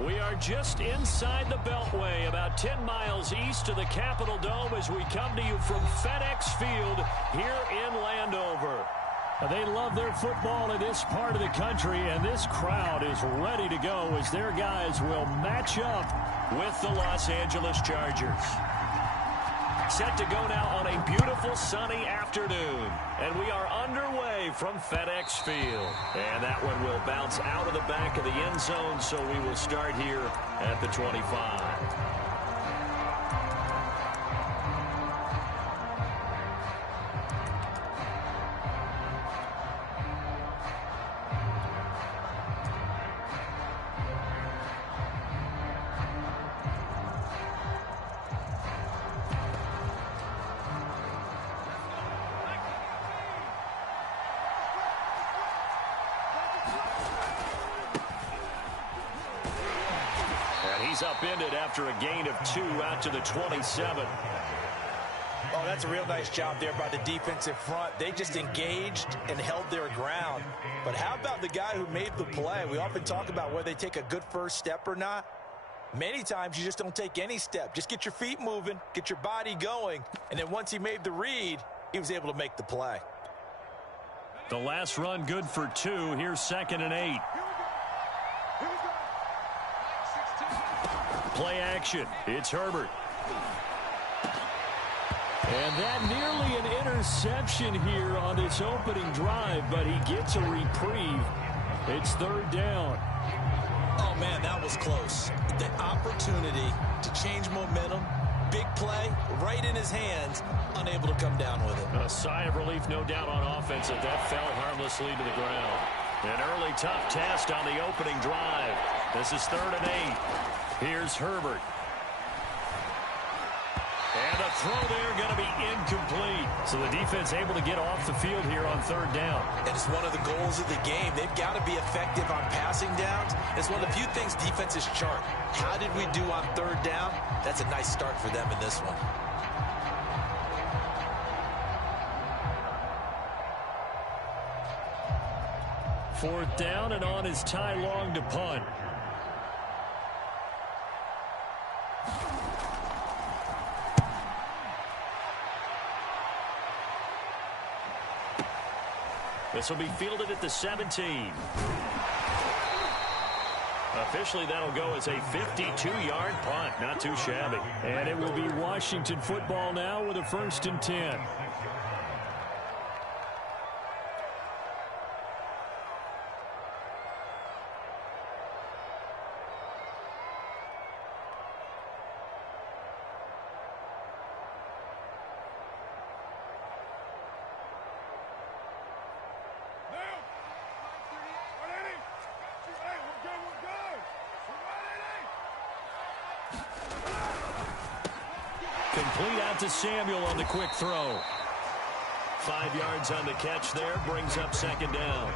We are just inside the Beltway, about 10 miles east of the Capitol Dome as we come to you from FedEx Field here in Landover. They love their football in this part of the country, and this crowd is ready to go as their guys will match up with the Los Angeles Chargers. Set to go now on a beautiful sunny afternoon, and we are underway from FedEx Field. And that one will bounce out of the back of the end zone, so we will start here at the 25. He's upended after a gain of 2 out to the 27. Oh, that's a real nice job there by the defensive front. They just engaged and held their ground. But how about the guy who made the play? We often talk about whether they take a good first step or not. Many times you just don't take any step. Just get your feet moving, get your body going, and then once he made the read, he was able to make the play. The last run good for 2. Here's 2nd and 8. Play action. It's Herbert. And that nearly an interception here on this opening drive, but he gets a reprieve. It's 3rd down. Oh, man, that was close. The opportunity to change momentum, big play, right in his hands, unable to come down with it. A sigh of relief, no doubt, on offense that fell harmlessly to the ground. An early tough test on the opening drive. This is 3rd and 8. Here's Herbert. And the throw there going to be incomplete. So the defense able to get off the field here on 3rd down. And it's one of the goals of the game. They've got to be effective on passing downs. It's one of the few things defenses chart. How did we do on 3rd down? That's a nice start for them in this one. Fourth down, and on is Ty Long to punt. This will be fielded at the 17. Officially, that'll go as a 52-yard punt. Not too shabby. And it will be Washington football now with a 1st and 10. Complete out to Samuel on the quick throw. 5 yards on the catch there, brings up 2nd down.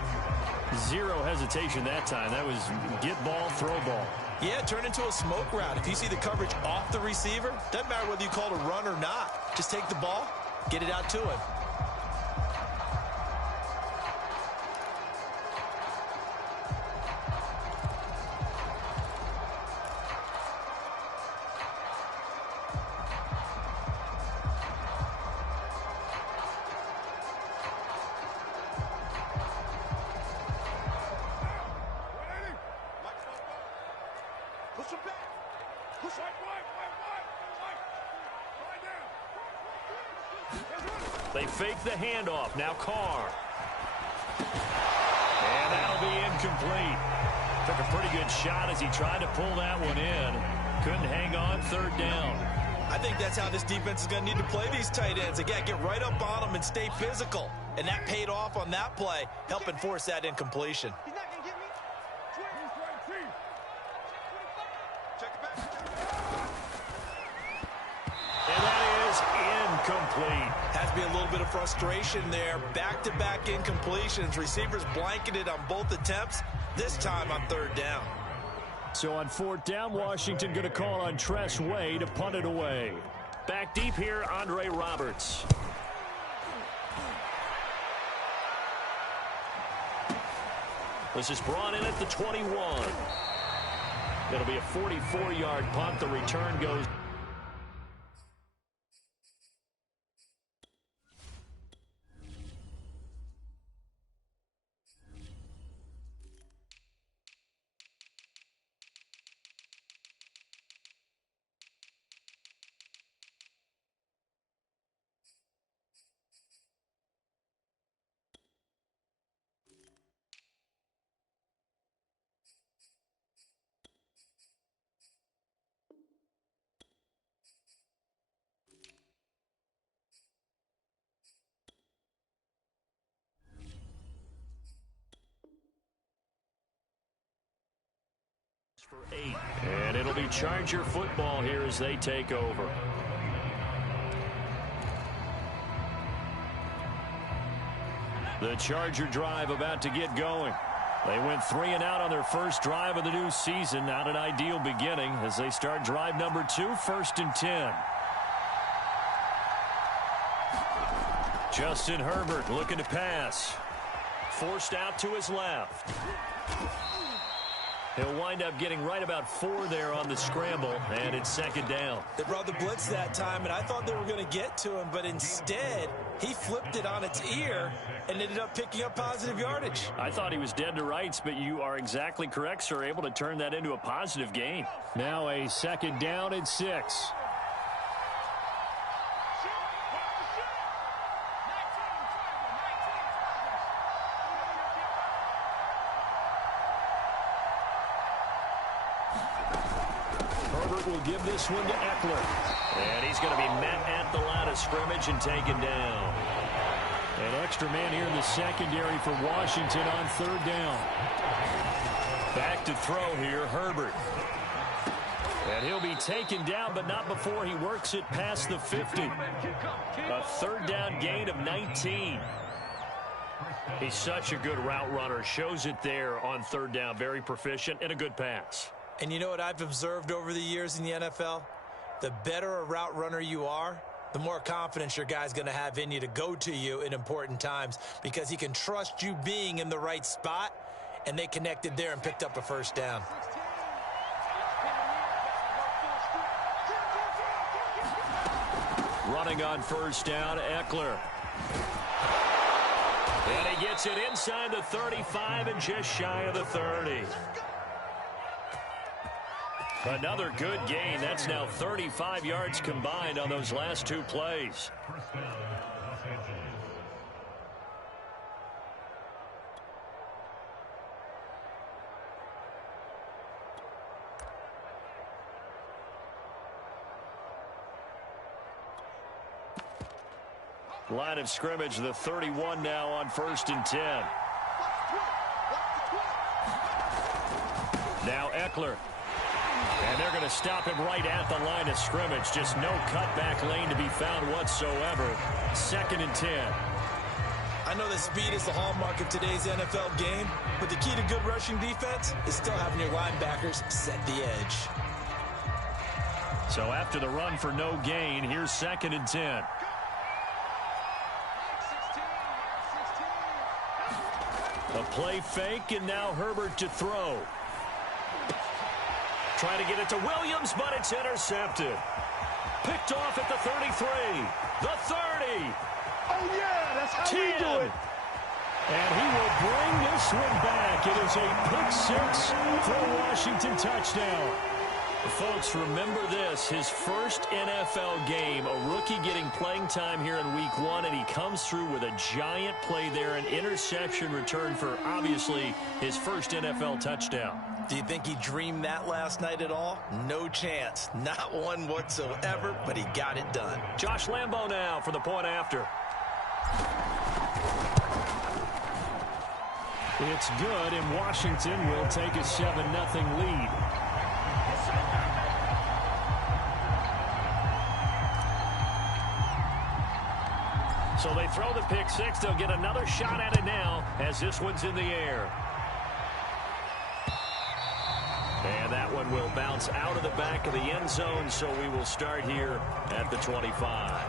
Zero hesitation that time. That was get ball, throw ball. Yeah, turn into a smoke route. If you see the coverage off the receiver, doesn't matter whether you call it a run or not. Just take the ball, get it out to him. They fake the handoff. Now Carr. And that'll be incomplete. Took a pretty good shot as he tried to pull that one in. Couldn't hang on. 3rd down. I think that's how this defense is going to need to play these tight ends. Again, get right up on them and stay physical. And that paid off on that play, helping force that incompletion. And that is incomplete. Has to be a little bit of frustration there. Back-to-back incompletions. Receivers blanketed on both attempts, this time on 3rd down. So on 4th down, Washington going to call on Tress Way to punt it away. Back deep here, Andre Roberts. This is brought in at the 21. It'll be a 44-yard punt. The return goes. For 8. And it'll be Charger football here as they take over. The Charger drive about to get going. They went 3 and out on their first drive of the new season. Not an ideal beginning as they start drive number 2, 1st and 10. Justin Herbert looking to pass. Forced out to his left. He'll wind up getting right about 4 there on the scramble, and it's 2nd down. They brought the blitz that time, and I thought they were going to get to him, but instead, he flipped it on its ear and ended up picking up positive yardage. I thought he was dead to rights, but you are exactly correct, sir, able to turn that into a positive gain. Now a 2nd down and 6. Will give this one to Eckler. And he's going to be met at the line of scrimmage and taken down. An extra man here in the secondary for Washington on 3rd down. Back to throw here, Herbert. And he'll be taken down, but not before he works it past the 50. A 3rd down gain of 19. He's such a good route runner. Shows it there on 3rd down. Very proficient and a good pass. And you know what I've observed over the years in the NFL? The better a route runner you are, the more confidence your guy's going to have in you to go to you in important times because he can trust you being in the right spot, and they connected there and picked up a 1st down. Running on 1st down, Eckler. And he gets it inside the 35 and just shy of the 30. Another good gain. That's now 35 yards combined on those last 2 plays. Line of scrimmage, the 31 now on 1st and 10. Now Eckler. And they're going to stop him right at the line of scrimmage. Just no cutback lane to be found whatsoever. 2nd and 10. I know that speed is the hallmark of today's NFL game, but the key to good rushing defense is still having your linebackers set the edge. So after the run for no gain, here's 2nd and 10. A play fake, and now Herbert to throw. Trying to get it to Williams, but it's intercepted. Picked off at the 33, the 30. Oh, yeah, that's how we do it. And he will bring this one back. It is a pick 6 for a Washington touchdown. Folks, remember this, his first NFL game, a rookie getting playing time here in week 1, and he comes through with a giant play there, an interception return for, obviously, his first NFL touchdown. Do you think he dreamed that last night at all? No chance. Not one whatsoever, but he got it done. Josh Lambo now for the point after. It's good, and Washington will take a 7-0 lead. So they throw the pick 6. They'll get another shot at it now as this one's in the air. And that one will bounce out of the back of the end zone, so we will start here at the 25.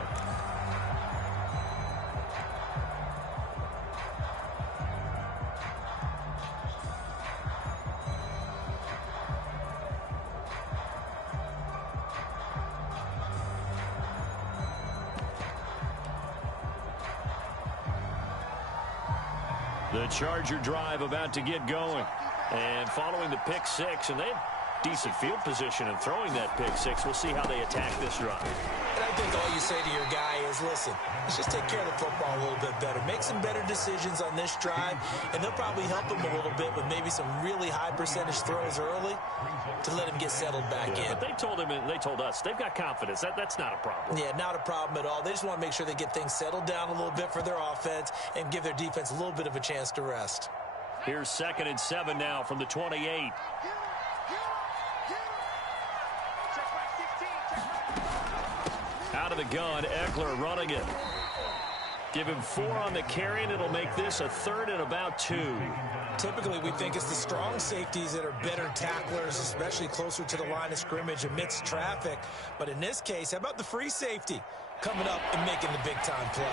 The Charger drive about to get going. And following the pick six, and they had decent field position in throwing that pick six. We'll see how they attack this drive. And I think all you say to your guy is, listen, let's just take care of the football a little bit better. Make some better decisions on this drive, and they'll probably help him a little bit with maybe some really high percentage throws early to let him get settled back in. But they told him, and they told us, they've got confidence. That's not a problem. Yeah, not a problem at all. They just want to make sure they get things settled down a little bit for their offense and give their defense a little bit of a chance to rest. Here's 2nd and 7 now from the 28. Out of the gun, Eckler running it. Give him 4 on the carry, and it'll make this a 3rd and about 2. Typically, we think it's the strong safeties that are better tacklers, especially closer to the line of scrimmage amidst traffic. But in this case, how about the free safety coming up and making the big-time play?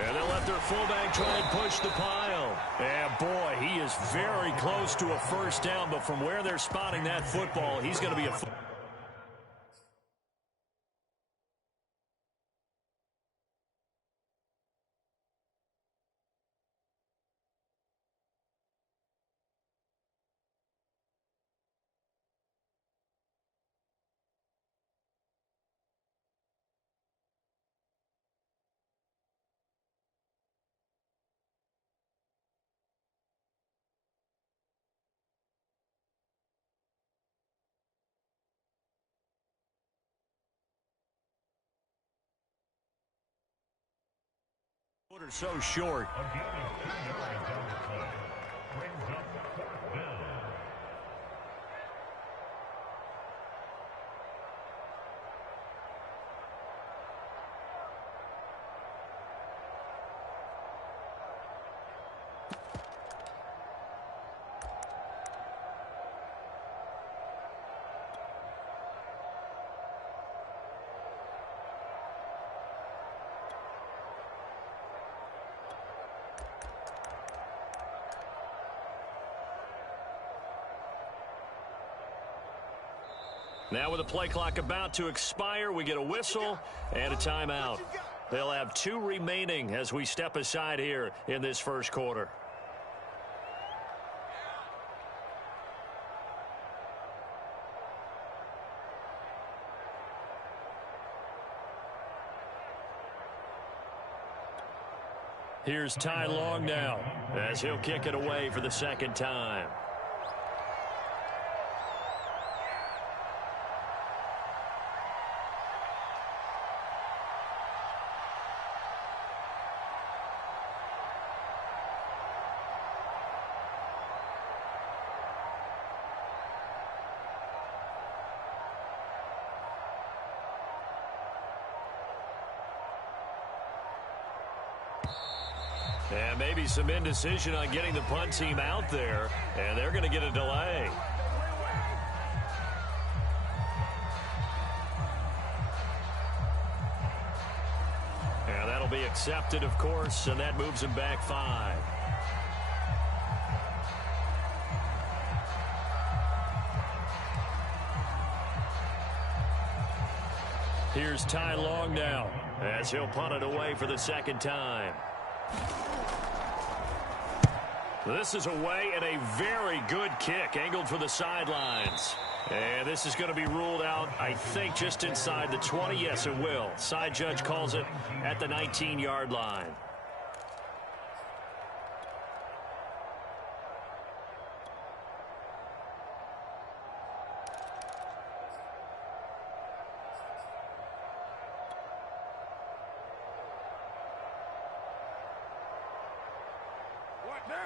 And they'll let their fullback try and push the pile. And, boy, he is very close to a first down, but from where they're spotting that football, he's going to be a... Quarter so short. Now with the play clock about to expire, we get a whistle and a timeout. They'll have 2 remaining as we step aside here in this first quarter. Here's Ty Long now as he'll kick it away for the 2nd time. And maybe some indecision on getting the punt team out there, and they're going to get a delay. And that'll be accepted, of course, and that moves them back 5. Here's Ty Long now as he'll punt it away for the 2nd time. This is away and a very good kick angled for the sidelines. And this is going to be ruled out, I think, just inside the 20. Yes, it will. Side judge calls it at the 19-yard line.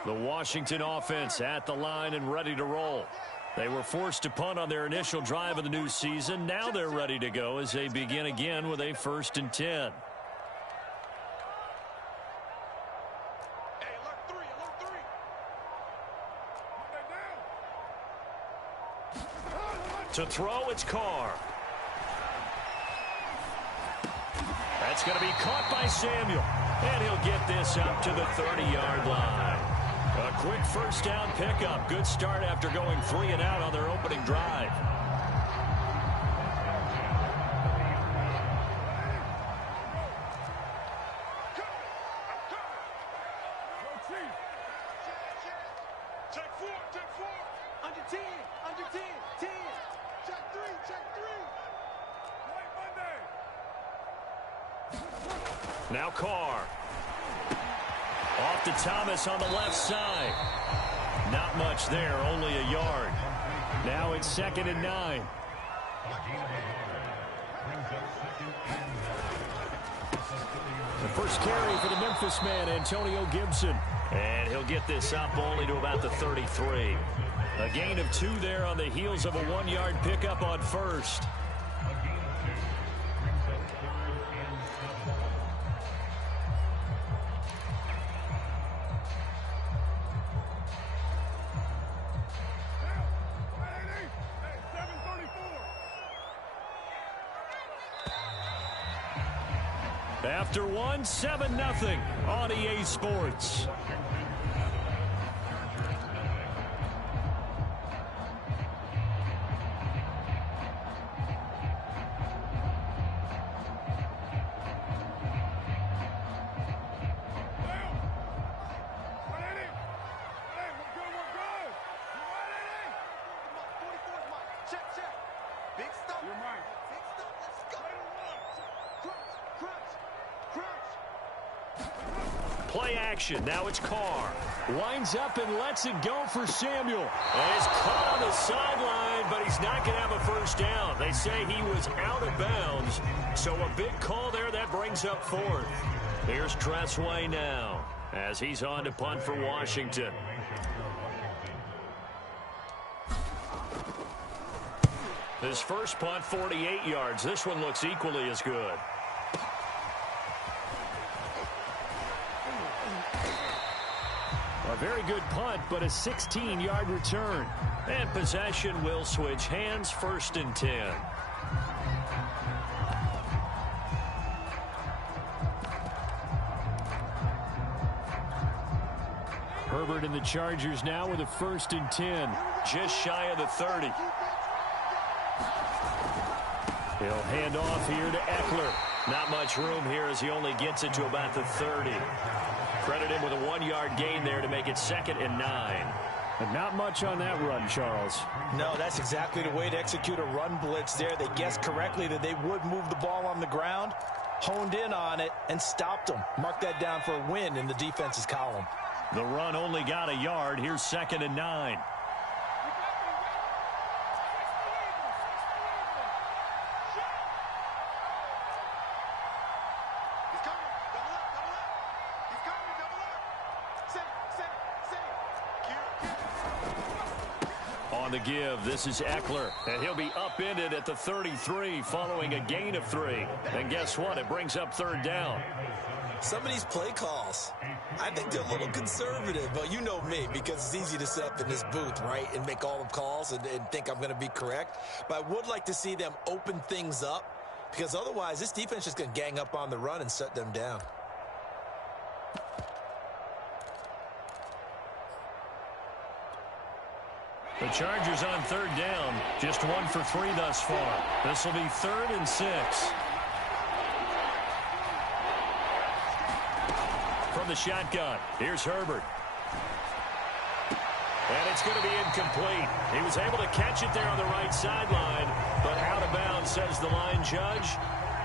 The Washington offense at the line and ready to roll. They were forced to punt on their initial drive of the new season. Now they're ready to go as they begin again with a 1st and 10. To throw, it's Carr. That's going to be caught by Samuel. And he'll get this up to the 30-yard line. A quick first down pickup. Good start after going 3 and out on their opening drive. Under 10. Check three. Now Carr. Off to Thomas on the left side. Not much there, only a yard. Now it's 2nd and 9. The first carry for the Memphis man, Antonio Gibson. And he'll get this up only to about the 33. A gain of 2 there on the heels of a 1-yard pickup on first. After 1, 7-0 on EA Sports. Play action. Now it's Carr. Winds up and lets it go for Samuel. And it's caught on the sideline, but he's not going to have a first down. They say he was out of bounds. So a big call there that brings up 4th. Here's Tressway now as he's on to punt for Washington. His first punt, 48 yards. This one looks equally as good. A very good punt, but a 16-yard return. And possession will switch hands, 1st and 10. Herbert and the Chargers now with a 1st and 10, just shy of the 30. He'll hand off here to Eckler. Not much room here as he only gets it to about the 30. Credit him with a 1-yard gain there to make it 2nd and 9. But not much on that run, Charles. No, that's exactly the way to execute a run blitz there. They guessed correctly that they would move the ball on the ground, honed in on it, and stopped them. Mark that down for a win in the defense's column. The run only got a yard. Here's 2nd and 9. On the give, this is Eckler, and he'll be upended at the 33 following a gain of 3. And guess what? It brings up 3rd down. Some of these play calls, I think they're a little conservative, but you know me, because it's easy to sit up in this booth, right, and make all the calls and think I'm going to be correct. But I would like to see them open things up, because otherwise this defense is going to gang up on the run and shut them down. The Chargers on 3rd down, just 1 for 3 thus far. This will be 3rd and 6. From the shotgun, here's Herbert. And it's going to be incomplete. He was able to catch it there on the right sideline, but out of bounds, says the line judge.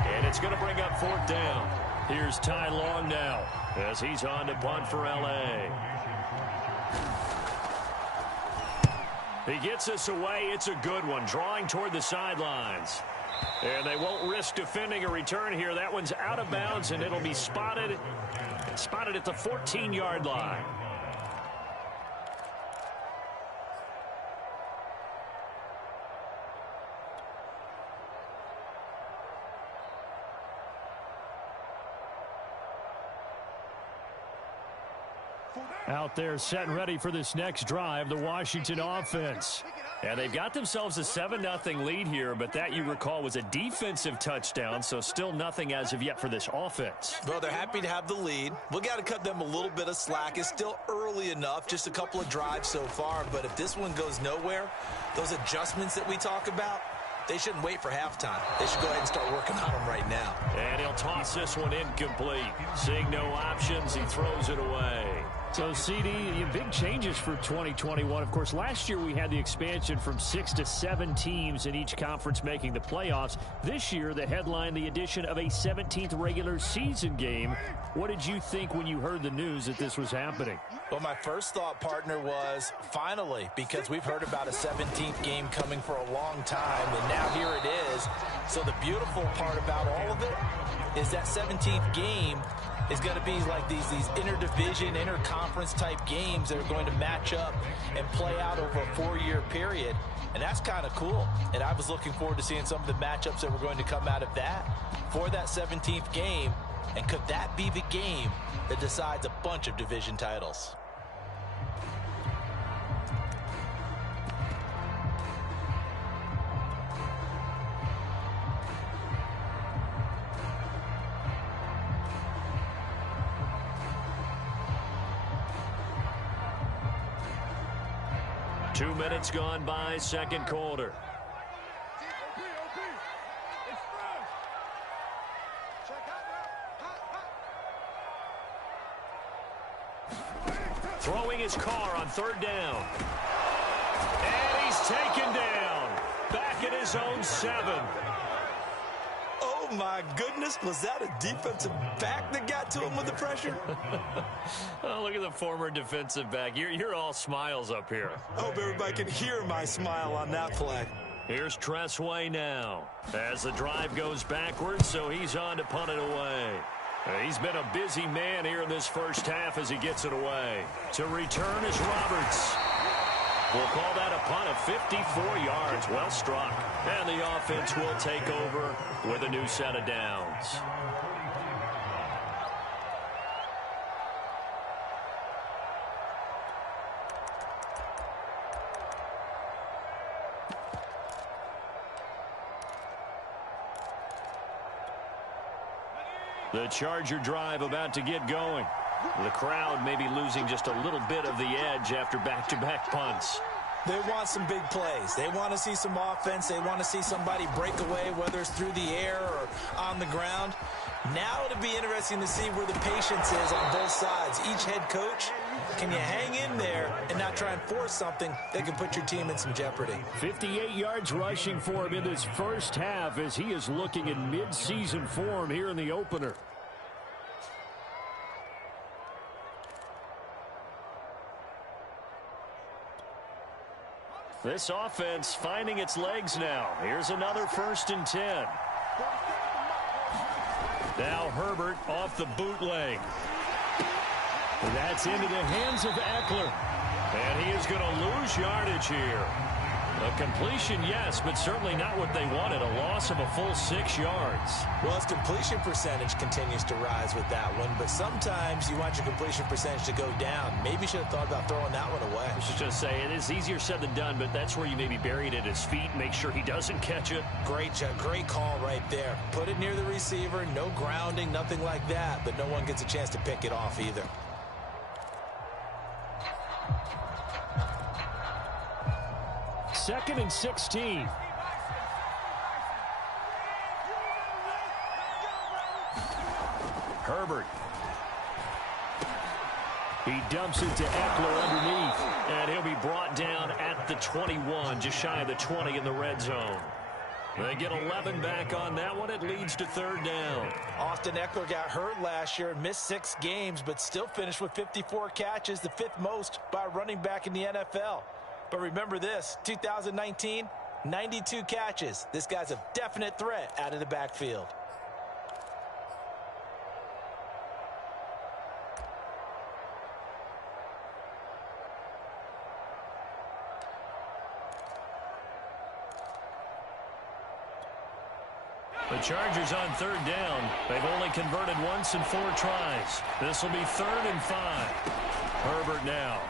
And it's going to bring up 4th down. Here's Ty Long now as he's on to punt for L.A. He gets us away. It's a good one, drawing toward the sidelines. And they won't risk defending a return here. That one's out of bounds, and it'll be spotted at the 14-yard line. Out there set and ready for this next drive, the Washington offense. And they've got themselves a 7-0 lead here, but that, you recall, was a defensive touchdown, so still nothing as of yet for this offense. Well, they're happy to have the lead. We've got to cut them a little bit of slack. It's still early enough, just a couple of drives so far, but if this one goes nowhere, those adjustments that we talk about, they shouldn't wait for halftime. They should go ahead and start working on them right now. And he'll toss this one incomplete. Seeing no options, he throws it away. So, CD, big changes for 2021. Of course, last year we had the expansion from 6 to 7 teams in each conference making the playoffs. This year, the headline, the addition of a 17th regular season game. What did you think when you heard the news that this was happening? Well, my first thought, partner, was finally, because we've heard about a 17th game coming for a long time, and now here it is. So the beautiful part about all of it is that 17th game is going to be like these interdivision, interconference type games that are going to match up and play out over a 4-year period. And that's kind of cool. And I was looking forward to seeing some of the matchups that were going to come out of that for that 17th game. And could that be the game that decides a bunch of division titles? Two minutes gone by, second quarter. Throwing his car on third down. And he's taken down. Back at his own 7. Oh, my goodness. Was that a defensive back that got to him with the pressure? Oh, look at the former defensive back. You're all smiles up here. I hope everybody can hear my smile on that play. Here's Tressway now as the drive goes backwards, so he's on to punt it away. He's been a busy man here in this first half as he gets it away. To return is Roberts. We'll call that a punt of 54 yards. Well struck. And the offense will take over with a new set of downs. The Charger drive about to get going. The crowd may be losing just a little bit of the edge after back-to-back punts. They want some big plays. They want to see some offense. They want to see somebody break away, whether it's through the air or on the ground. Now it'll be interesting to see where the patience is on both sides. Each head coach, can you hang in there and not try and force something that can put your team in some jeopardy? 58 yards rushing for him in this first half as he is looking in mid-season form here in the opener. This offense finding its legs now. Here's another 1st and 10. Now Herbert off the bootleg. That's into the hands of Eckler. And he is going to lose yardage here. A completion, yes, but certainly not what they wanted. A loss of a full 6 yards. Well, his completion percentage continues to rise with that one, but sometimes you want your completion percentage to go down. Maybe you should have thought about throwing that one away. I was just going to say, it is easier said than done, but that's where you maybe bury it at his feet, make sure he doesn't catch it. Great call right there. Put it near the receiver, no grounding, nothing like that, but no one gets a chance to pick it off either. Second and 16. Herbert. He dumps it to Eckler underneath, and he'll be brought down at the 21, just shy of the 20 in the red zone. They get 11 back on that one. It leads to third down. Austin Eckler got hurt last year and missed 6 games, but still finished with 54 catches, the 5th most by a running back in the NFL. But remember this, 2019, 92 catches. This guy's a definite threat out of the backfield. The Chargers on third down. They've only converted once in 4 tries. This will be 3rd and 5. Herbert now.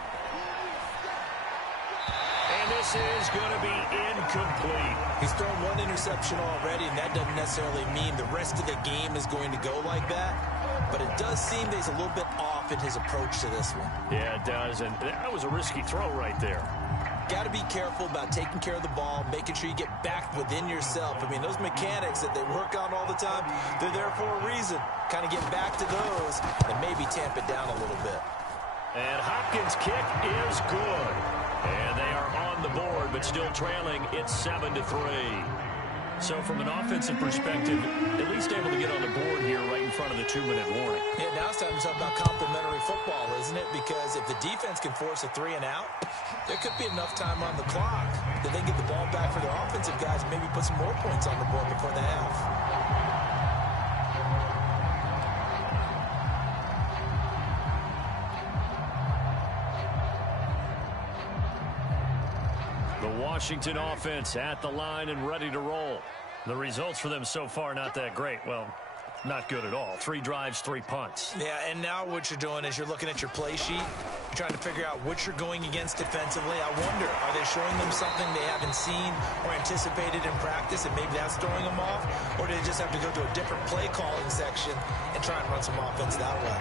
And this is going to be incomplete. He's thrown 1 interception already, and that doesn't necessarily mean the rest of the game is going to go like that. But it does seem that he's a little bit off in his approach to this one. Yeah, it does. And that was a risky throw right there. Got to be careful about taking care of the ball, making sure you get back within yourself. I mean, those mechanics that they work on all the time, they're there for a reason. Kind of get back to those and maybe tamp it down a little bit. And Hopkins' kick is good. And they are on the board, but still trailing. It's 7-3. So from an offensive perspective, at least able to get on the board here right in front of the 2-minute warning. Yeah, now it's time to talk about complementary football, isn't it? Because if the defense can force a 3 and out, there could be enough time on the clock that they get the ball back for their offensive guys and maybe put some more points on the board before the half. Washington offense at the line and ready to roll. The results for them so far not that great. Well, not good at all. 3 drives, 3 punts. Yeah, and now what you're doing is you're looking at your play sheet. You're trying to figure out what you're going against defensively. I wonder, are they showing them something they haven't seen or anticipated in practice, and maybe that's throwing them off? Or do they just have to go to a different play calling section and try and run some offense that way?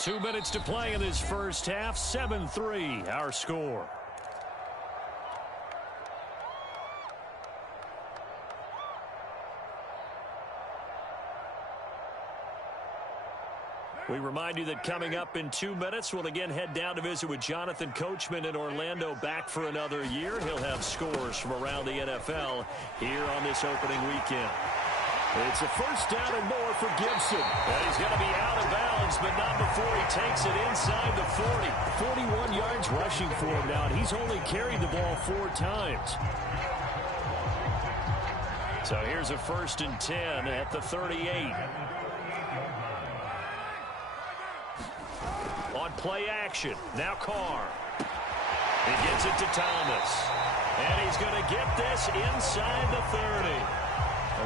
Two minutes to play in this first half. 7-3, our score. We remind you that coming up in 2 minutes, we'll again head down to visit with Jonathan Coachman in Orlando, back for another year. He'll have scores from around the NFL here on this opening weekend. It's a first down and more for Gibson. And he's going to be out of bounds, but not before he takes it inside the 40. 41 yards rushing for him now, and he's only carried the ball 4 times. So here's a 1st and 10 at the 38. On play action, now Carr. He gets it to Thomas. And he's going to get this inside the 30.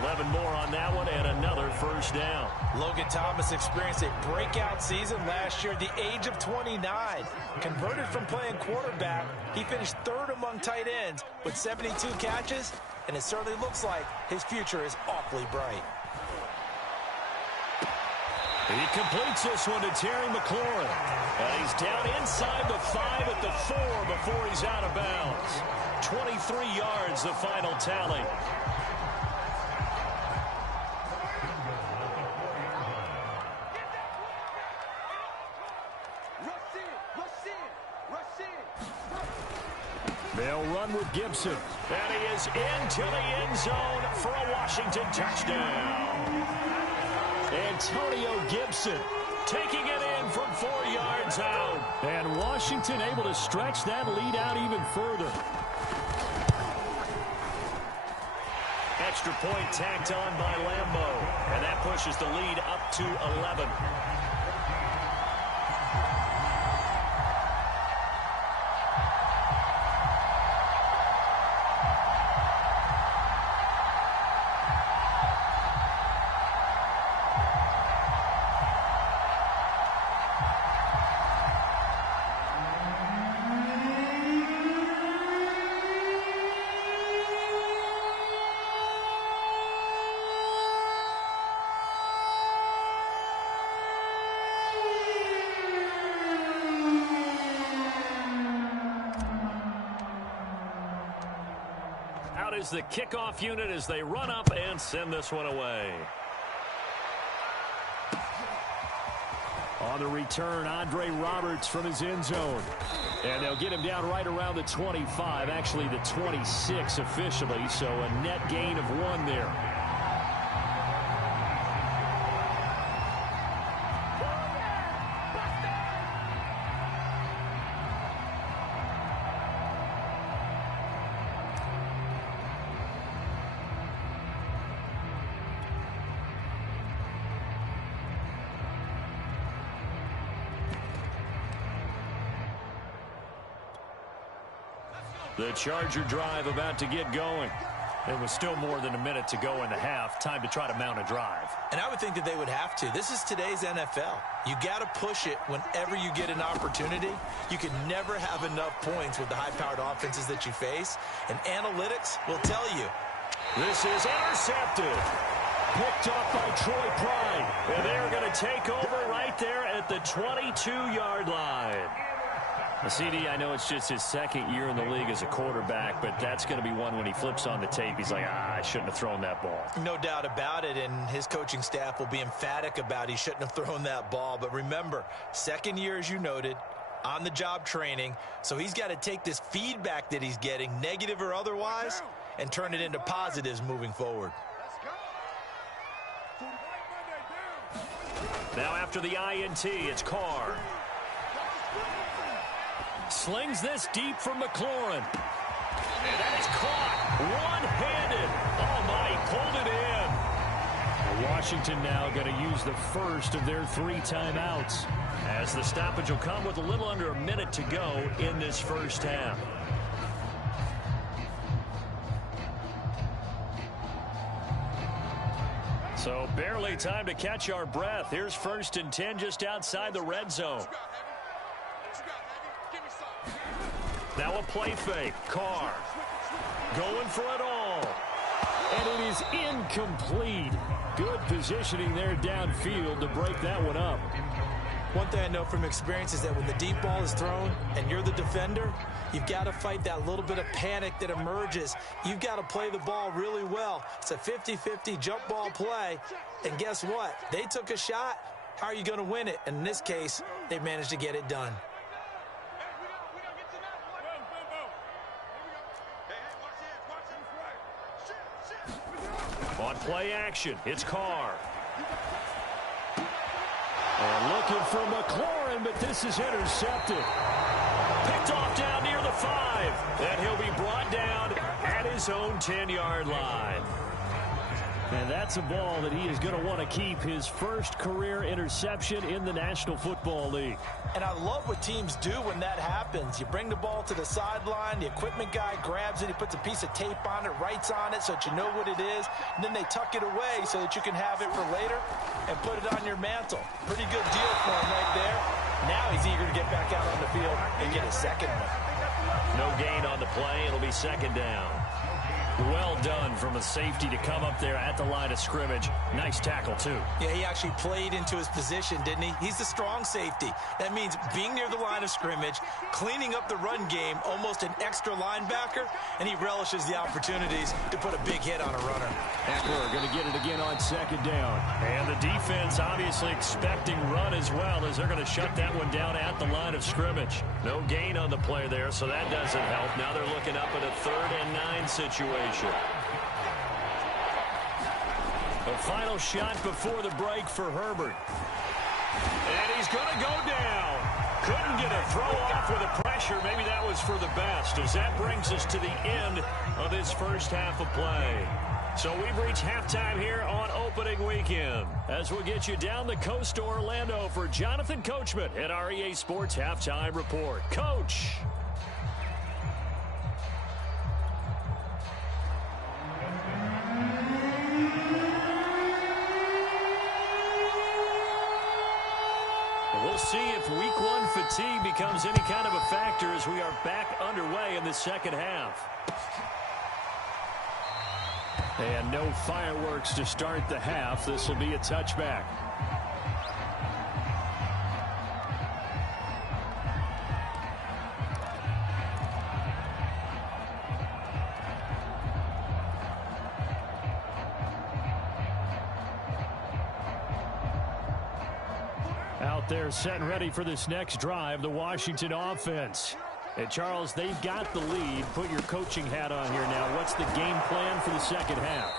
11 more on that one, and another first down. Logan Thomas experienced a breakout season last year at the age of 29. Converted from playing quarterback, he finished 3rd among tight ends with 72 catches, and it certainly looks like his future is awfully bright. He completes this one to Terry McLaurin. And he's down inside the 5 at the 4 before he's out of bounds. 23 yards, the final tally. They'll run with Gibson. And he is into the end zone for a Washington touchdown. Antonio Gibson taking it in from 4 yards out. And Washington able to stretch that lead out even further. Extra point tacked on by Lambeau. And that pushes the lead up to 11. Is the kickoff unit as they run up and send this one away. On the return, Andre Roberts from his end zone. And they'll get him down right around the 25, actually the 26 officially, so a net gain of 1 there. The Charger drive about to get going. There was still more than a minute to go in the half. Time to try to mount a drive. And I would think that they would have to. This is today's NFL. You got to push it whenever you get an opportunity. You can never have enough points with the high-powered offenses that you face. And analytics will tell you. This is intercepted. Picked up by Troy Pride. And they're going to take over right there at the 22-yard line. CD, I know it's just his second year in the league as a quarterback, but that's going to be one when he flips on the tape. He's like, I shouldn't have thrown that ball. No doubt about it, and his coaching staff will be emphatic about he shouldn't have thrown that ball. But remember, second year, as you noted, on-the-job training, so he's got to take this feedback that he's getting, negative or otherwise, and turn it into positives moving forward. Now after the INT, it's Carr. Slings this deep from McLaurin. And that is caught one-handed. Oh, my, he pulled it in. Washington now going to use the first of their 3 timeouts, as the stoppage will come with a little under a minute to go in this first half. So barely time to catch our breath. Here's 1st and 10 just outside the red zone. Now a play fake. Carr going for it all. And it is incomplete. Good positioning there downfield to break that one up. One thing I know from experience is that when the deep ball is thrown and you're the defender, you've got to fight that little bit of panic that emerges. You've got to play the ball really well. It's a 50-50 jump ball play. And guess what? They took a shot. How are you going to win it? And in this case, they managed to get it done. On play action, it's Carr. And looking for McLaurin, but this is intercepted. Picked off down near the 5. And he'll be brought down at his own 10-yard line. And that's a ball that he is going to want to keep, his first career interception in the National Football League. And I love what teams do when that happens. You bring the ball to the sideline, the equipment guy grabs it, he puts a piece of tape on it, writes on it so that you know what it is, and then they tuck it away so that you can have it for later and put it on your mantle. Pretty good deal for him right there. Now he's eager to get back out on the field and get a second one. No gain on the play. It'll be 2nd down. Well done from a safety to come up there at the line of scrimmage. Nice tackle, too. Yeah, he actually played into his position, didn't he? He's the strong safety. That means being near the line of scrimmage, cleaning up the run game, almost an extra linebacker, and he relishes the opportunities to put a big hit on a runner. Eckler going to get it again on 2nd down. And the defense obviously expecting run as well, as they're going to shut that one down at the line of scrimmage. No gain on the play there, so that doesn't help. Now they're looking up at a 3rd and 9 situation. The final shot before the break for Herbert. And he's going to go down. Couldn't get a throw off with the pressure. Maybe that was for the best, as that brings us to the end of this first half of play. So we've reached halftime here on opening weekend, as we'll get you down the coast to Orlando for Jonathan Coachman at our EA Sports Halftime Report. Coach. We'll see if week 1 fatigue becomes any kind of a factor as we are back underway in the second half. And no fireworks to start the half. This will be a touchback. Out there set and ready for this next drive, the Washington offense. And Charles, they've got the lead. Put your coaching hat on here now. What's the game plan for the second half?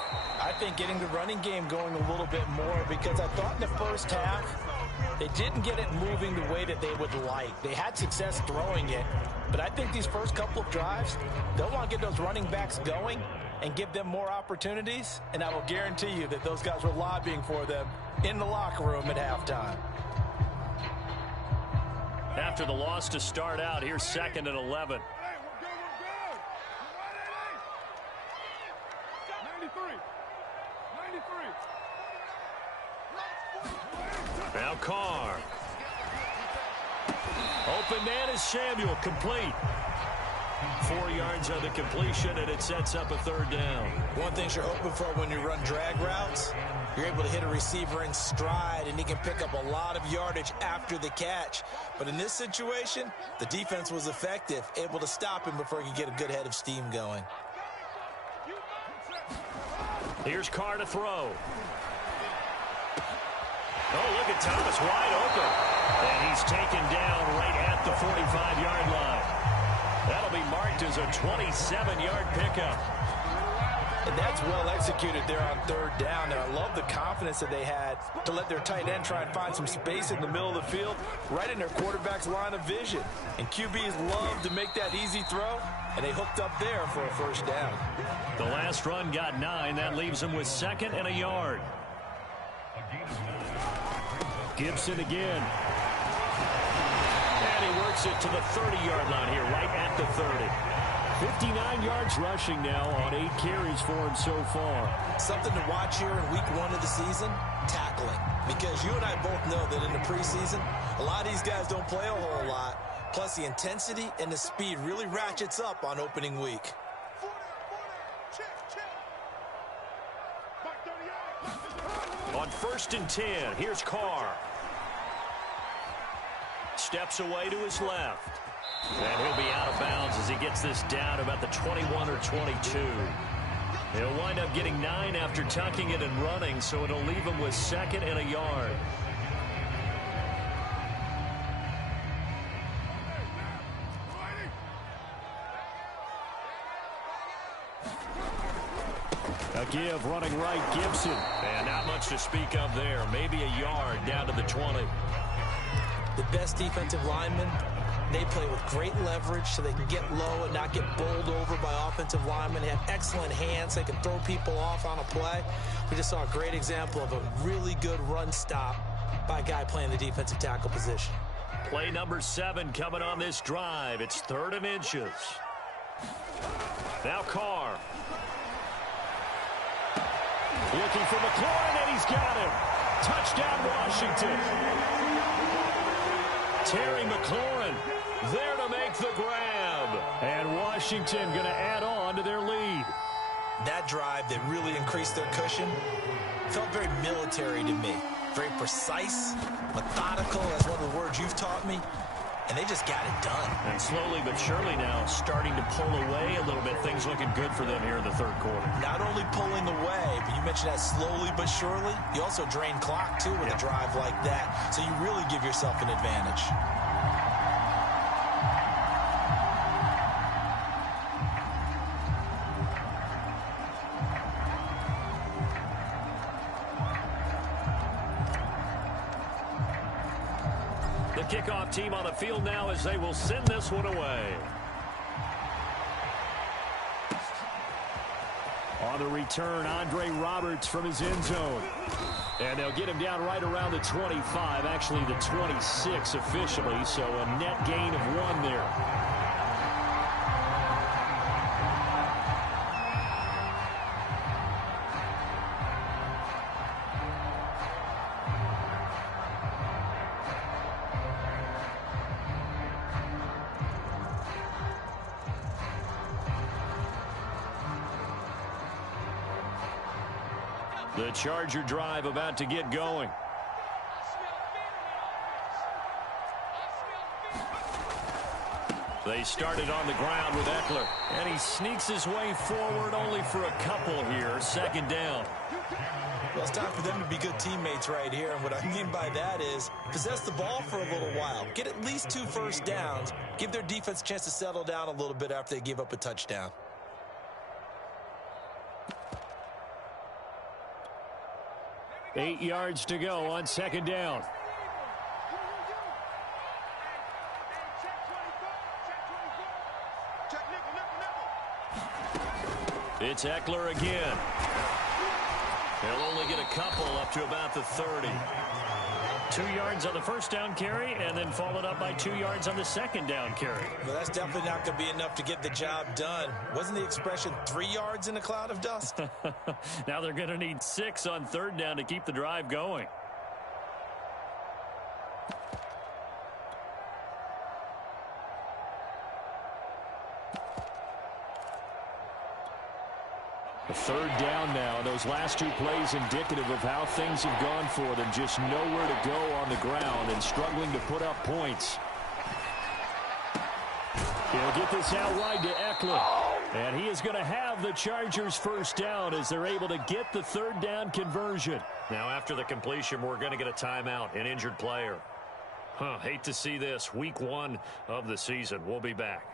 I think getting the running game going a little bit more, because I thought in the first half they didn't get it moving the way that they would like. They had success throwing it, but I think these first couple of drives, they'll want to get those running backs going and give them more opportunities, and I will guarantee you that those guys were lobbying for them in the locker room at halftime. After the loss to start out, here's 2nd and 11. Now Carr. Open man is Samuel, complete. 4 yards on the completion, and it sets up a third down. One thing you're hoping for when you run drag routes, you're able to hit a receiver in stride, and he can pick up a lot of yardage after the catch. But in this situation, the defense was effective, able to stop him before he could get a good head of steam going. Here's Carr to throw. Oh, look at Thomas wide open. And he's taken down right at the 45-yard line. That'll be marked as a 27-yard pickup. And that's well executed there on third down. And I love the confidence that they had to let their tight end try and find some space in the middle of the field, right in their quarterback's line of vision. And QBs love to make that easy throw, and they hooked up there for a first down. The last run got 9. That leaves them with 2nd and a yard. Gibson again. And he works it to the 30-yard line here, right at the 30. 59 yards rushing now on 8 carries for him so far. Something to watch here in week 1 of the season, tackling. Because you and I both know that in the preseason, a lot of these guys don't play a whole lot. Plus, the intensity and the speed really ratchets up on opening week. On 1st and 10, here's Carr. Steps away to his left. And he'll be out of bounds as he gets this down about the 21 or 22. He'll wind up getting 9 after tucking it and running, so it'll leave him with 2nd and a yard. A give running right, Gibson. And not much to speak of there. Maybe a yard down to the 20. The best defensive linemen, they play with great leverage so they can get low and not get bowled over by offensive linemen. They have excellent hands. They can throw people off on a play. We just saw a great example of a really good run stop by a guy playing the defensive tackle position. Play number 7 coming on this drive. It's 3rd and inches. Now Carr. Looking for McLaurin, and he's got him. Touchdown, Washington. Terry McLaurin there to make the grab. And Washington going to add on to their lead. That drive that really increased their cushion felt very military to me. Very precise, methodical, that's one of the words you've taught me. And they just got it done. And slowly but surely now starting to pull away a little bit. Things looking good for them here in the 3rd quarter. Not only pulling away, but you mentioned that slowly but surely. You also drain clock, too, with a drive like that. So you really give yourself an advantage. Kickoff team on the field now as they will send this one away. On the return, Andre Roberts from his end zone. And they'll get him down right around the 25, actually the 26 officially, so a net gain of 1 there. The Charger drive about to get going. They started on the ground with Eckler. And he sneaks his way forward only for a couple here. 2nd down. Well, it's time for them to be good teammates right here. And what I mean by that is possess the ball for a little while. Get at least 2 first downs. Give their defense a chance to settle down a little bit after they give up a touchdown. Eight yards to go on 2nd down. It's Eckler again. He'll only get a couple up to about the 30. 2 yards on the 1st down carry, and then followed up by 2 yards on the 2nd down carry. Well, that's definitely not going to be enough to get the job done. Wasn't the expression 3 yards in a cloud of dust? Now they're going to need 6 on 3rd down to keep the drive going. A third down now. Those last two plays indicative of how things have gone for them. Just nowhere to go on the ground and struggling to put up points. He'll get this out wide to Eckler. And he is going to have the Chargers first down as they're able to get the third down conversion. Now after the completion, we're going to get a timeout, an injured player. Hate to see this. Week 1 of the season. We'll be back.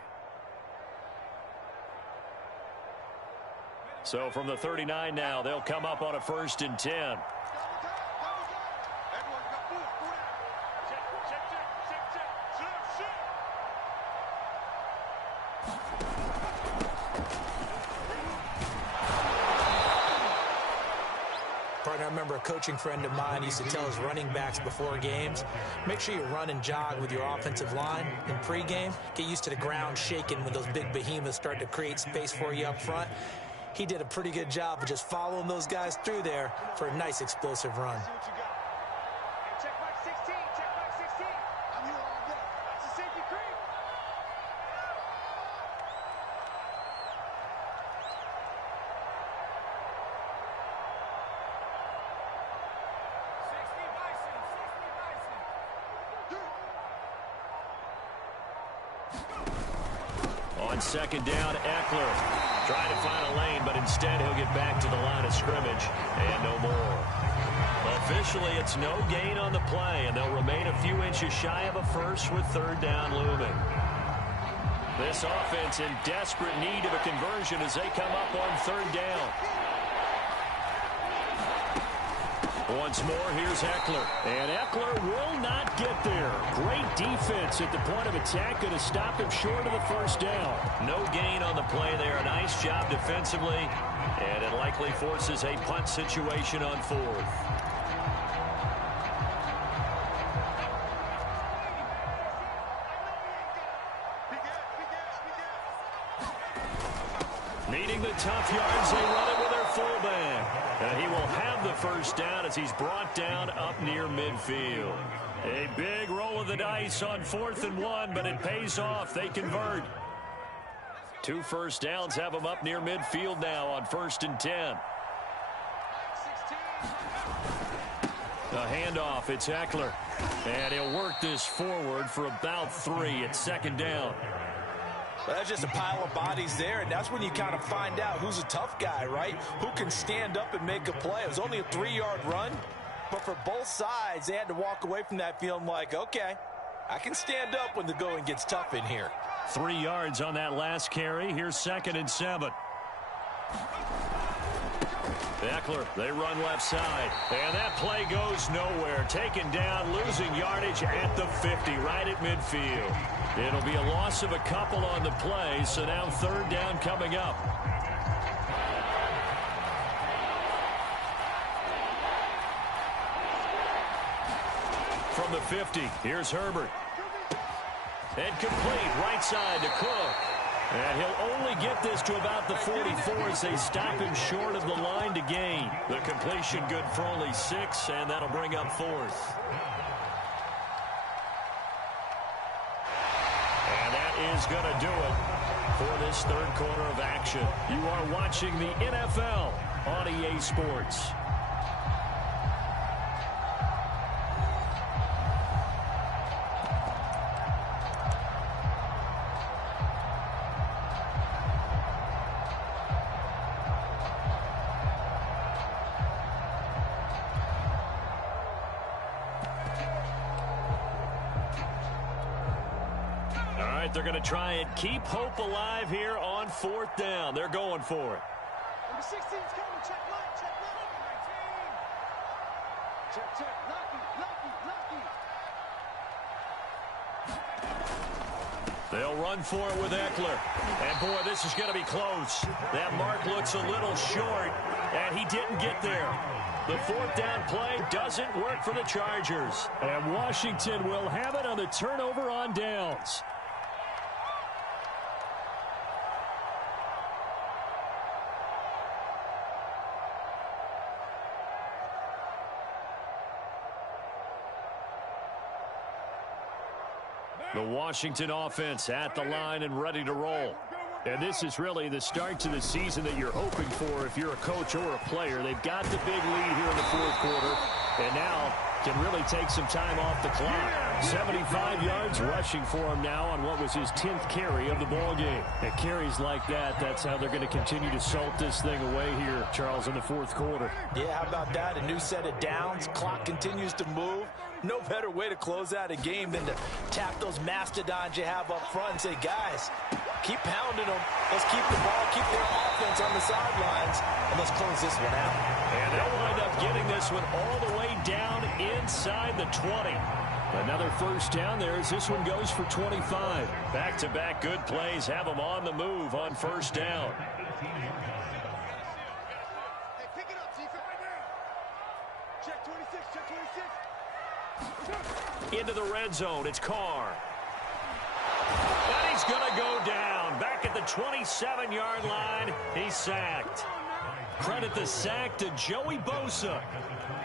So from the 39 now, they'll come up on a 1st and 10. I remember a coaching friend of mine used to tell his running backs before games, make sure you run and jog with your offensive line in pregame. Get used to the ground shaking when those big behemoths start to create space for you up front. He did a pretty good job of just following those guys through there for a nice explosive run. Check back 16, check back 16. I'm here all day. It's a safety creep. On second down, Eckler trying to find a lane, but instead he'll get back to the line of scrimmage and no more. Officially, it's no gain on the play, and they'll remain a few inches shy of a first with third down looming. This offense in desperate need of a conversion as they come up on third down. Once more, here's Eckler. And Eckler will not get there. Great defense at the point of attack, going to stop him short of the first down. No gain on the play there. A nice job defensively. And it likely forces a punt situation on 4th. Needing the tough yards, they run it with their fullback. And he will have the first down as he's brought down up near midfield. A big roll of the dice on 4th and 1, but it pays off. They convert. 2 first downs have them up near midfield now on 1st and 10. A handoff, it's Eckler. And he'll work this forward for about 3 at 2nd down. Well, that's just a pile of bodies there, and that's when you kind of find out who's a tough guy, right? Who can stand up and make a play. It was only a 3-yard run, but for both sides, they had to walk away from that feeling like, okay, I can stand up when the going gets tough in here. 3 yards on that last carry. Here's 2nd and 7. Eckler, they run left side. And that play goes nowhere. Taken down, losing yardage at the 50, right at midfield. It'll be a loss of a couple on the play, so now 3rd down coming up. From the 50, here's Herbert. And complete, right side to Cook. And he'll only get this to about the 44 as they stop him short of the line to gain. The completion good for only 6, and that'll bring up 4th. And that is going to do it for this 3rd quarter of action. You are watching the NFL on EA Sports. They're going to try and keep hope alive here on 4th down. They're going for it. Number 16's coming. Check line. Check line. Check, check. Lucky. They'll run for it with Eckler. And, boy, this is going to be close. That mark looks a little short, and he didn't get there. The 4th down play doesn't work for the Chargers. And Washington will have it on the turnover on downs. The Washington offense at the line and ready to roll. And this is really the start to the season that you're hoping for if you're a coach or a player. They've got the big lead here in the fourth quarter, and now can really take some time off the clock. 75 yards rushing for him now on what was his 10th carry of the ball game. And carries like that, that's how they're going to continue to salt this thing away here, Charles, in the fourth quarter. Yeah, how about that? A new set of downs. Clock continues to move. No better way to close out a game than to tap those mastodons you have up front and say, guys, keep pounding them. Let's keep the ball, keep their offense on the sidelines, and let's close this one out. And they'll wind up getting this one all the way down inside the 20. Another first down there as this one goes for 25. Back-to-back good plays have them on the move on first down. Hey, pick it up, defense. Right now. Check 26, check 26. Into the red zone, it's Carr. And he's going to go down. Back at the 27-yard line, he's sacked. Credit the sack to Joey Bosa.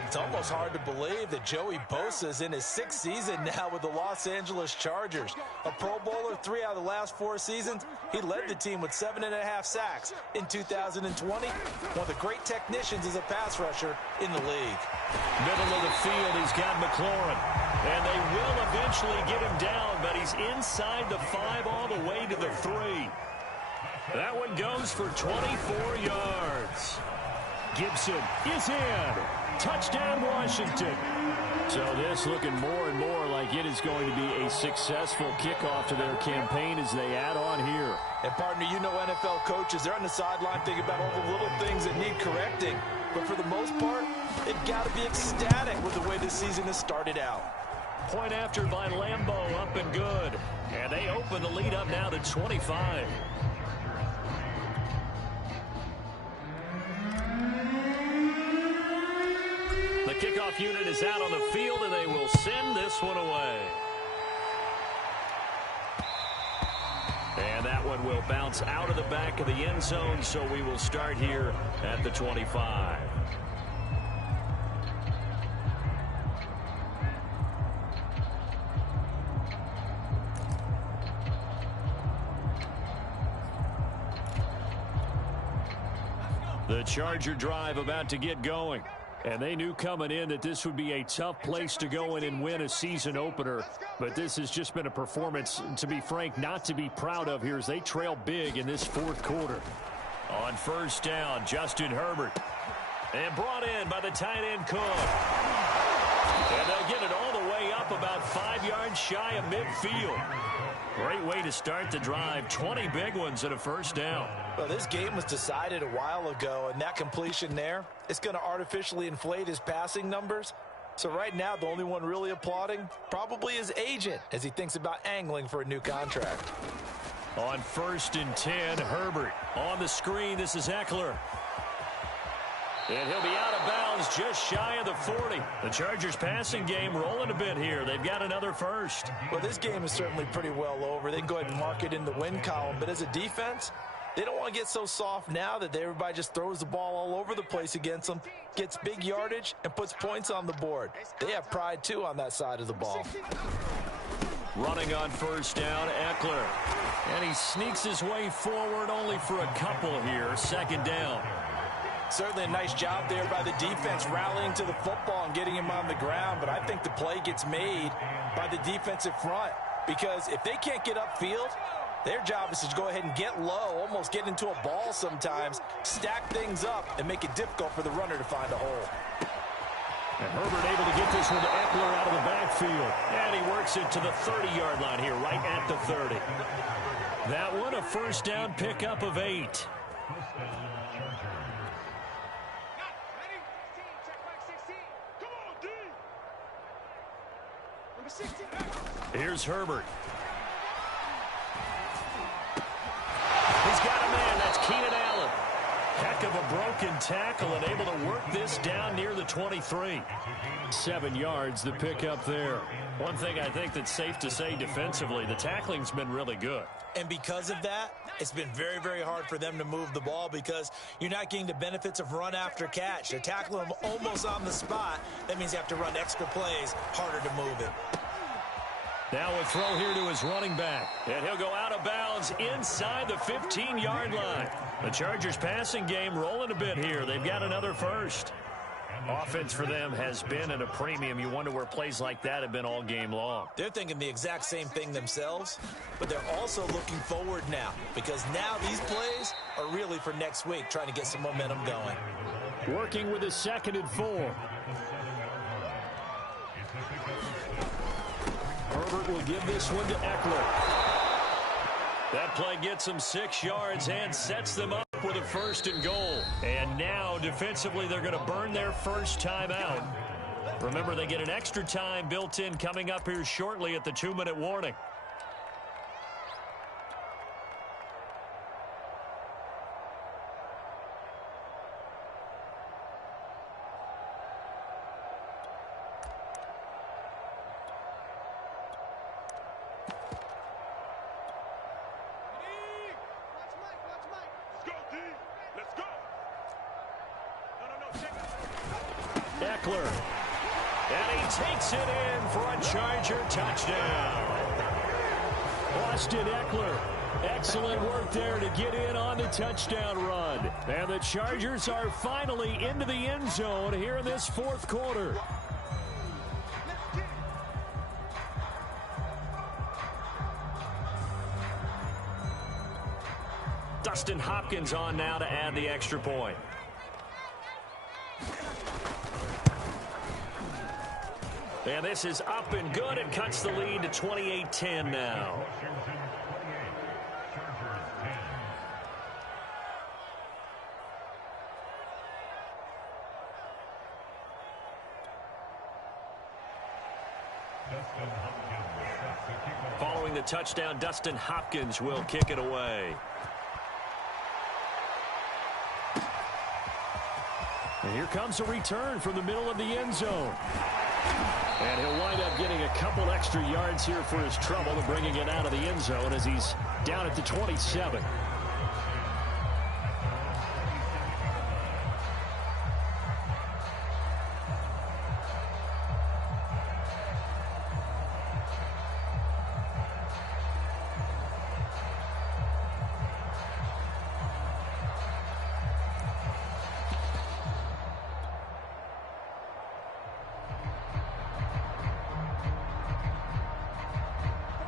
It's almost hard to believe that Joey Bosa is in his 6th season now with the Los Angeles Chargers. A Pro Bowler 3 out of the last 4 seasons. He led the team with 7.5 sacks in 2020. One of the great technicians as a pass rusher in the league. Middle of the field, he's got McLaurin. And they will eventually get him down, but he's inside the 5 all the way to the 3. That one goes for 24 yards. Gibson is in. Touchdown, Washington. So this looking more and more like it is going to be a successful kickoff to their campaign as they add on here. And partner, you know NFL coaches, they're on the sideline thinking about all the little things that need correcting. But for the most part, they've got to be ecstatic with the way this season has started out. Point after by Lambeau, up and good. And they open the lead up now to 25. The kickoff unit is out on the field, and they will send this one away. And that one will bounce out of the back of the end zone, so we will start here at the 25. The Charger drive about to get going. And they knew coming in that this would be a tough place to go in and win a season opener. But this has just been a performance, to be frank, not to be proud of here as they trail big in this fourth quarter. On first down, Justin Herbert. And brought in by the tight end Cook. And they'll get it all the way up about 5 yards shy of midfield. Great way to start the drive. 20 big ones and a first down. Well, this game was decided a while ago, and that completion there, it's going to artificially inflate his passing numbers. So right now, the only one really applauding probably his agent as he thinks about angling for a new contract. On first and 10, Herbert. On the screen, this is Eckler. And he'll be out of bounds just shy of the 40. The Chargers passing game rolling a bit here. They've got another first. Well, this game is certainly pretty well over. They can go ahead and mark it in the win column. But as a defense, they don't want to get so soft now that everybody just throws the ball all over the place against them, gets big yardage, and puts points on the board. They have pride, too, on that side of the ball. Running on first down, Eckler. And he sneaks his way forward only for a couple here. Second down. Certainly a nice job there by the defense rallying to the football and getting him on the ground, but I think the play gets made by the defensive front because if they can't get upfield, their job is to go ahead and get low, almost get into a ball sometimes, stack things up, and make it difficult for the runner to find a hole. And Herbert able to get this one to Eckler out of the backfield. And he works it to the 30-yard line here, right at the 30. That one, a first down pickup of 8. Here's Herbert. He's got a man. That's Keenan Allen. Heck of a broken tackle and able to work this down near the 23. 7 yards, the pickup there. One thing I think that's safe to say defensively, the tackling's been really good. And because of that, it's been very, very hard for them to move the ball because you're not getting the benefits of run after catch. They're tackling them almost on the spot. That means you have to run extra plays, harder to move it. Now a throw here to his running back. And he'll go out of bounds inside the 15-yard line. The Chargers passing game rolling a bit here. They've got another first. Offense for them has been at a premium. You wonder where plays like that have been all game long. They're thinking the exact same thing themselves, but they're also looking forward now because now these plays are really for next week, trying to get some momentum going. Working with a 2nd and 4. Herbert will give this one to Eckler. That play gets them 6 yards and sets them up with a 1st and goal. And now, defensively, they're going to burn their first timeout. Remember, they get an extra time built in coming up here shortly at the 2-minute warning. Eckler. And he takes it in for a Charger touchdown. Austin Eckler. Excellent work there to get in on the touchdown run. And the Chargers are finally into the end zone here in this 4th quarter. Dustin Hopkins on now to add the extra point. And this is up and good. It cuts the lead to 28-10 now. Following the touchdown, Dustin Hopkins will kick it away. And here comes a return from the middle of the end zone. And he'll wind up getting a couple extra yards here for his trouble and bringing it out of the end zone as he's down at the 27.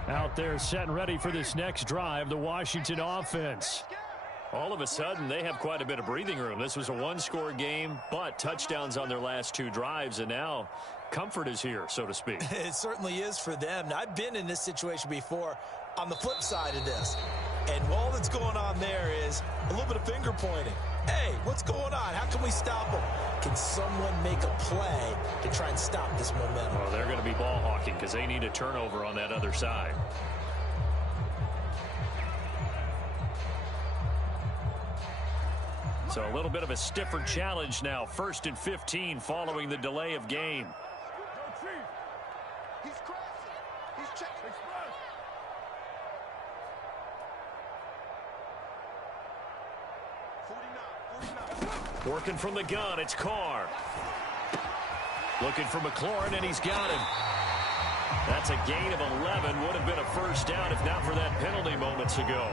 Out there set and ready for this next drive, the Washington offense. All of a sudden, they have quite a bit of breathing room. This was a one-score game, but touchdowns on their last 2 drives, and now comfort is here, so to speak. It certainly is for them. Now, I've been in this situation before on the flip side of this, and all that's going on there is a little bit of finger pointing. Hey, what's going on? How can we stop them? Can someone make a play to try and stop this momentum? Well, they're going to be ball hawking because they need a turnover on that other side. So a little bit of a stiffer challenge now. 1st and 15 following the delay of game. He's crossing. He's checking. Working from the gun, it's Carr. Looking for McLaurin, and he's got him. That's a gain of 11. Would have been a first down if not for that penalty moments ago.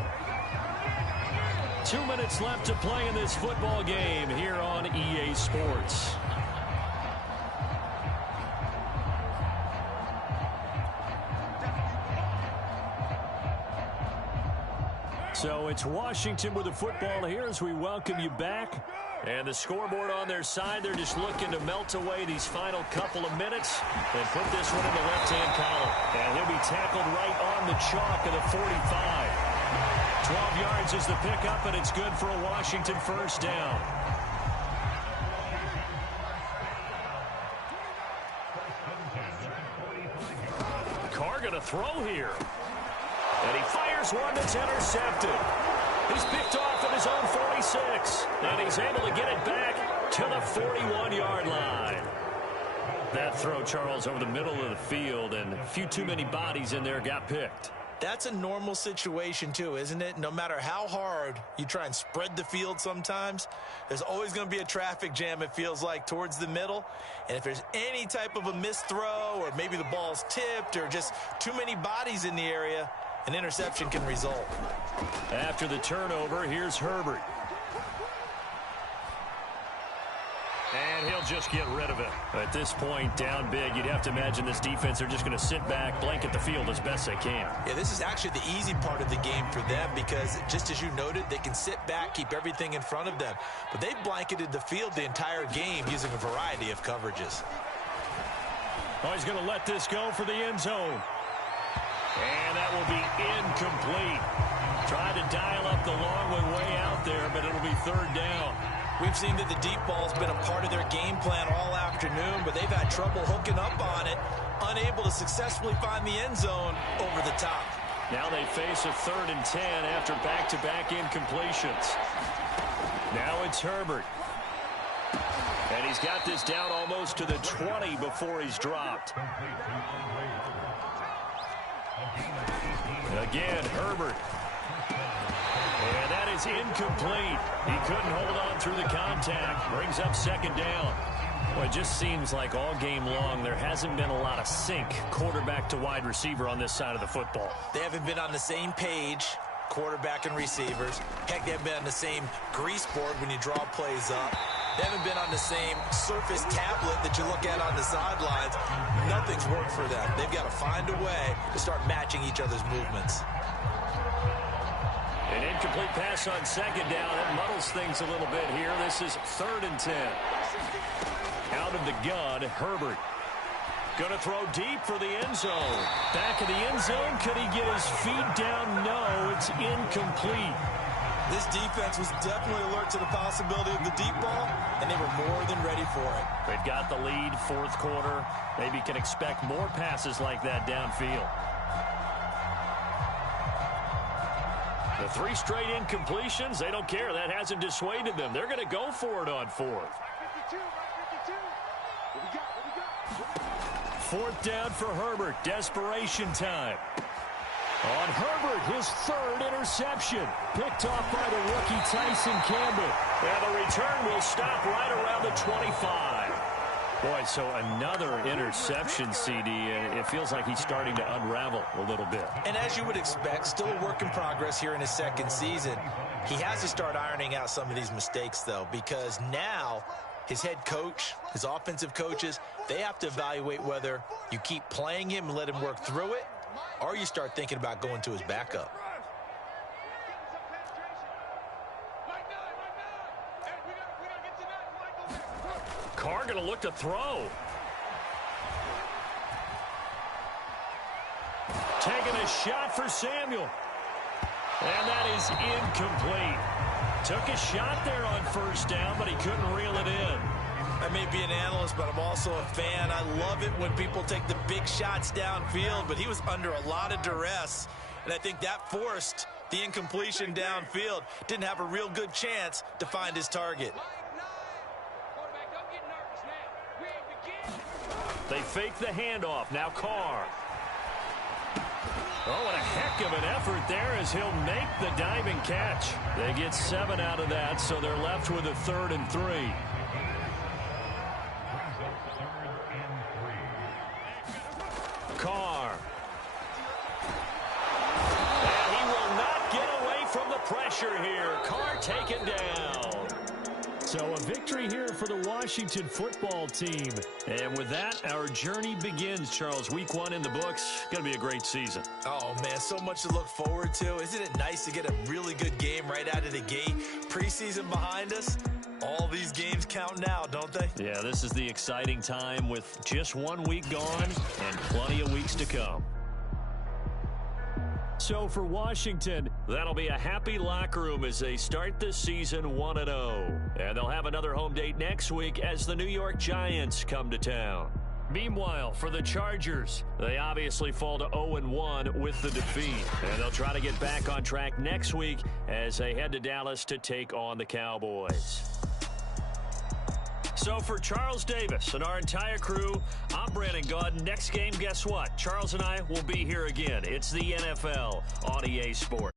2 minutes left to play in this football game here on EA Sports. So it's Washington with the football here as we welcome you back. And the scoreboard on their side, they're just looking to melt away these final couple of minutes and put this one in the left-hand column. And he'll be tackled right on the chalk of the 45. 12 yards is the pickup, and it's good for a Washington first down. Carr going to throw here. And he fires one that's intercepted. He's picked off at his own 46. And he's able to get it back to the 41-yard line. That throw, Charles, over the middle of the field, and a few too many bodies in there got picked. That's a normal situation too, isn't it? No matter how hard you try and spread the field sometimes, there's always going to be a traffic jam, it feels like, towards the middle. And if there's any type of a missed throw or maybe the ball's tipped or just too many bodies in the area, an interception can result. After the turnover, here's Herbert. And he'll just get rid of it. At this point, down big, you'd have to imagine this defense are just going to sit back, blanket the field as best they can. Yeah, this is actually the easy part of the game for them because, just as you noted, they can sit back, keep everything in front of them. But they've blanketed the field the entire game using a variety of coverages. Oh, he's going to let this go for the end zone. And that will be incomplete. Tried to dial up the long one way out there, but it'll be third down. We've seen that the deep ball's been a part of their game plan all afternoon, but they've had trouble hooking up on it, unable to successfully find the end zone over the top. Now they face a 3rd and 10 after back-to-back incompletions. Now it's Herbert. And he's got this down almost to the 20 before he's dropped. Again, Herbert. And that is incomplete. He couldn't hold on through the contact. Brings up 2nd down. Well, it just seems like all game long there hasn't been a lot of sync quarterback to wide receiver on this side of the football. They haven't been on the same page, quarterback and receivers. Heck, they haven't been on the same grease board when you draw plays up. They haven't been on the same Surface tablet that you look at on the sidelines. Nothing's worked for them. They've got to find a way to start matching each other's movements. An incomplete pass on 2nd down. It muddles things a little bit here. This is 3rd and 10. Out of the gun, Herbert. Going to throw deep for the end zone. Back of the end zone. Could he get his feet down? No, it's incomplete. This defense was definitely alert to the possibility of the deep ball, and they were more than ready for it. They've got the lead, 4th quarter. Maybe can expect more passes like that downfield. The 3 straight incompletions, they don't care. That hasn't dissuaded them. They're going to go for it on 4th. 4th down for Herbert. Desperation time. On Herbert, his 3rd interception. Picked off by the rookie Tyson Campbell. And the return will stop right around the 25. Boy, so another interception, CD, and it feels like he's starting to unravel a little bit. And as you would expect, still a work in progress here in his 2nd season. He has to start ironing out some of these mistakes, though, because now his head coach, his offensive coaches, they have to evaluate whether you keep playing him and let him work through it, or you start thinking about going to his backup. Carr going to look to throw. Taking a shot for Samuel. And that is incomplete. Took a shot there on 1st down, but he couldn't reel it in. I may be an analyst, but I'm also a fan. I love it when people take the big shots downfield, but he was under a lot of duress, and I think that forced the incompletion downfield. Didn't have a real good chance to find his target. They fake the handoff. Now Carr. Oh, and a heck of an effort there as he'll make the diving catch. They get 7 out of that, so they're left with a 3rd and 3. Carr. And he will not get away from the pressure here. Carr taken down. So a victory here for the Washington football team. And with that, our journey begins, Charles. Week 1 in the books. Going to be a great season. Oh, man, so much to look forward to. Isn't it nice to get a really good game right out of the gate? Preseason behind us. All these games count now, don't they? Yeah, this is the exciting time with just 1 week gone and plenty of weeks to come. So for Washington, that'll be a happy locker room as they start the season 1-0. And they'll have another home date next week as the New York Giants come to town. Meanwhile, for the Chargers, they obviously fall to 0-1 with the defeat. And they'll try to get back on track next week as they head to Dallas to take on the Cowboys. So for Charles Davis and our entire crew, I'm Brandon Gaudin. Next game, guess what? Charles and I will be here again. It's the NFL on EA Sports.